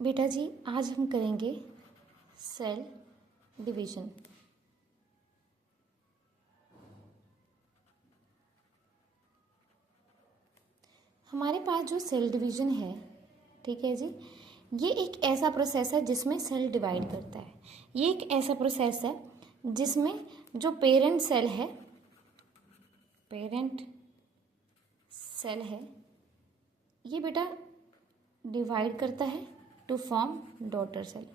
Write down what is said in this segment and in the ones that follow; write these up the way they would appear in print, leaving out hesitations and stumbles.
बेटा जी आज हम करेंगे सेल डिवीजन। हमारे पास जो सेल डिवीजन है, ठीक है जी, ये एक ऐसा प्रोसेस है जिसमें सेल डिवाइड करता है। ये एक ऐसा प्रोसेस है जिसमें जो पेरेंट सेल है, पेरेंट सेल है, ये बेटा डिवाइड करता है to form daughter cell,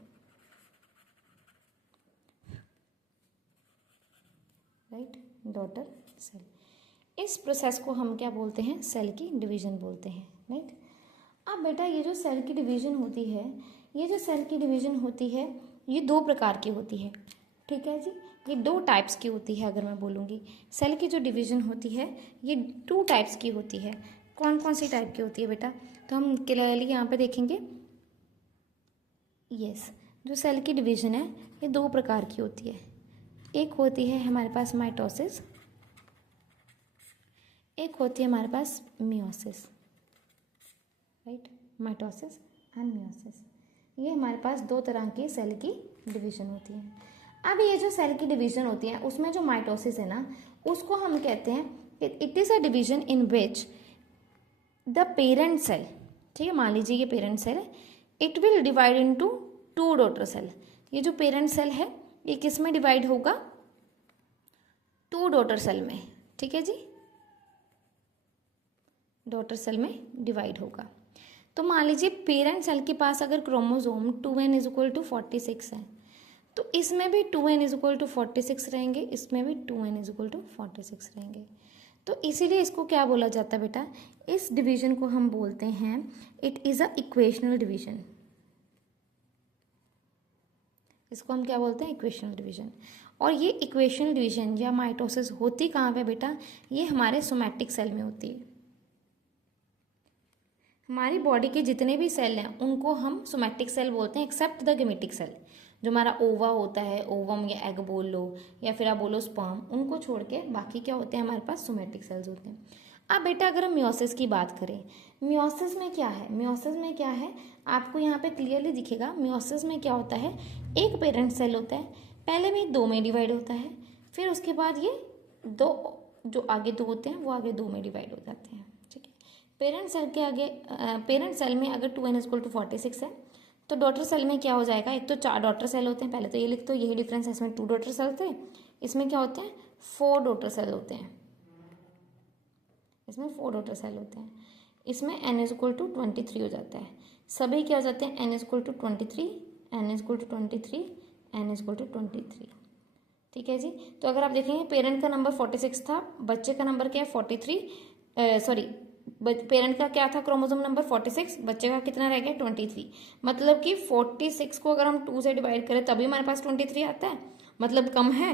right, daughter cell. इस प्रोसेस को हम क्या बोलते हैं? सेल की डिवीजन बोलते हैं, राइट। अब बेटा ये जो सेल की डिवीजन होती है, ये जो सेल की डिवीजन होती है ये दो प्रकार की होती है, ठीक है जी। ये दो टाइप्स की होती है। अगर मैं बोलूँगी सेल की जो डिवीजन होती है ये टू टाइप्स की होती है। कौन कौन सी टाइप की होती है बेटा? तो हम क्लियरली यहाँ पे देखेंगे। यस, जो सेल की डिवीजन है ये दो प्रकार की होती है। एक होती है हमारे पास माइटोसिस, एक होती है हमारे पास meiosis, right, mitosis and meiosis. ये हमारे पास दो तरह की सेल की डिवीजन होती है। अब ये जो सेल की डिवीजन होती है उसमें जो माइटोसिस है ना, उसको हम कहते हैं it is a division in which the parent cell, ठीक है, मान लीजिए ये पेरेंट सेल है, it will divide into two daughter cell. ये जो पेरेंट सेल है ये किस में डिवाइड होगा? टू डॉटर सेल में, ठीक है जी, डॉटर सेल में डिवाइड होगा। तो मान लीजिए पेरेंट सेल के पास अगर chromosome 2n is equal to 46 है, तो इसमें भी 2n इज इक्वल टू 46 रहेंगे, इसमें भी 2n इज इक्वल टू 46 रहेंगे। तो इसीलिए इसको क्या बोला जाता है बेटा? इस डिवीजन को हम बोलते हैं it is a equational division. इसको हम क्या बोलते हैं? Equational division. और ये इक्वेशनल डिवीजन या माइटोसिस होती कहाँ पे बेटा? ये हमारे सोमैटिक सेल में होती है। हमारी बॉडी के जितने भी सेल हैं उनको हम सोमैटिक सेल बोलते हैं, एक्सेप्ट द गेमेटिक सेल। जो हमारा ओवा होता है, ओवम या एग बोल लो या फिर आप बोलो स्पर्म, उनको छोड़ के बाकी क्या होते हैं? हमारे पास सोमैटिक सेल्स होते हैं। अब बेटा अगर हम मियोसिस की बात करें, मियोसिस में क्या है? मियोसिस में क्या है आपको यहाँ पे क्लियरली दिखेगा। मियोसिस में क्या होता है? एक पेरेंट सेल होता है, पहले में दो में डिवाइड होता है, फिर उसके बाद ये दो जो आगे दो होते हैं वो आगे दो में डिवाइड हो जाते हैं, ठीक है। पेरेंट सेल के आगे पेरेंट सेल में अगर 2n इक्वल टू 46 है तो डॉटर सेल में क्या हो जाएगा? एक तो 4 डॉटर सेल होते हैं, पहले तो ये लिख दो, यही डिफरेंस है। इसमें 2 डॉटर सेल थे, इसमें क्या होते हैं? 4 डॉटर सेल होते हैं, इसमें 4 डॉटर सेल होते हैं। इसमें n इज इक्वल टू 23 हो जाता है। सभी क्या हो जाते हैं? n is equal to 23, n is equal to 23, n is equal to 23, ठीक है जी। तो अगर आप देखेंगे पेरेंट का नंबर 46 था, बच्चे का नंबर क्या है? 43, सॉरी, पेरेंट का क्या था? क्रोमोसोम नंबर 46, बच्चे का कितना रह गया? 23। मतलब कि 46 को अगर हम 2 से डिवाइड करें तभी हमारे पास 23 आता है, मतलब कम है।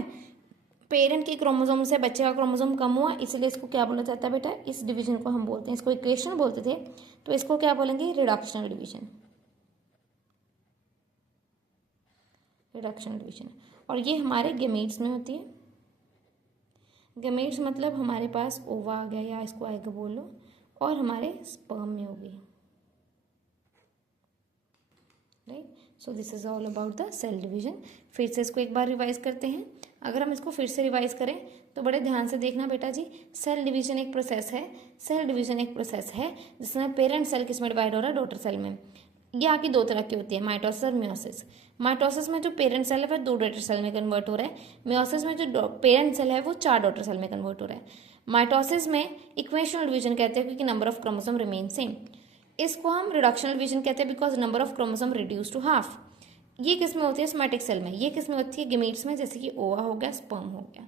पेरेंट के क्रोमोसोम से बच्चे का क्रोमोसोम कम हुआ, इसलिए इसको क्या बोला जाता है बेटा? इस डिवीजन को हम बोलते हैं, इसको इक्वेशन बोलते थे, तो इसको क्या बोलेंगे? Reductional division, reductional division. और ये हमारे गेमेट्स में होती है। गेमेट्स मतलब हमारे पास ओवा आ गया या इसको एग बोल लो, और हमारे स्पर्म में होगी, right. So this is all about the cell division. फिर से इसको एक बार रिवाइज करते हैं। अगर हम इसको फिर से रिवाइज करें तो बड़े ध्यान से देखना बेटा जी। सेल डिवीजन एक प्रोसेस है, सेल डिवीजन एक प्रोसेस है जिसमें पेरेंट सेल किस में डिवाइड हो रहा है? डॉटर सेल में। ये आगे दो तरह की होती है, माइटोसिस और मियोसिस। माइटोसिस में जो पेरेंट सेल है वह 2 डॉटर सेल में कन्वर्ट हो रहा है, मियोसिस में जो पेरेंट सेल है वो 4 डॉटर सेल में कन्वर्ट हो रहा है। माइटोसिस में इक्वेशनल डिवीजन कहते हैं क्योंकि number of chromosome remain same. इसको हम रिडक्शनल डिवीजन कहते हैं because number of chromosome reduce to half. ये किस में होती है? सोमैटिक सेल में। ये किस में होती है? गेमेट्स में, जैसे कि ओवा हो गया, स्पर्म हो गया।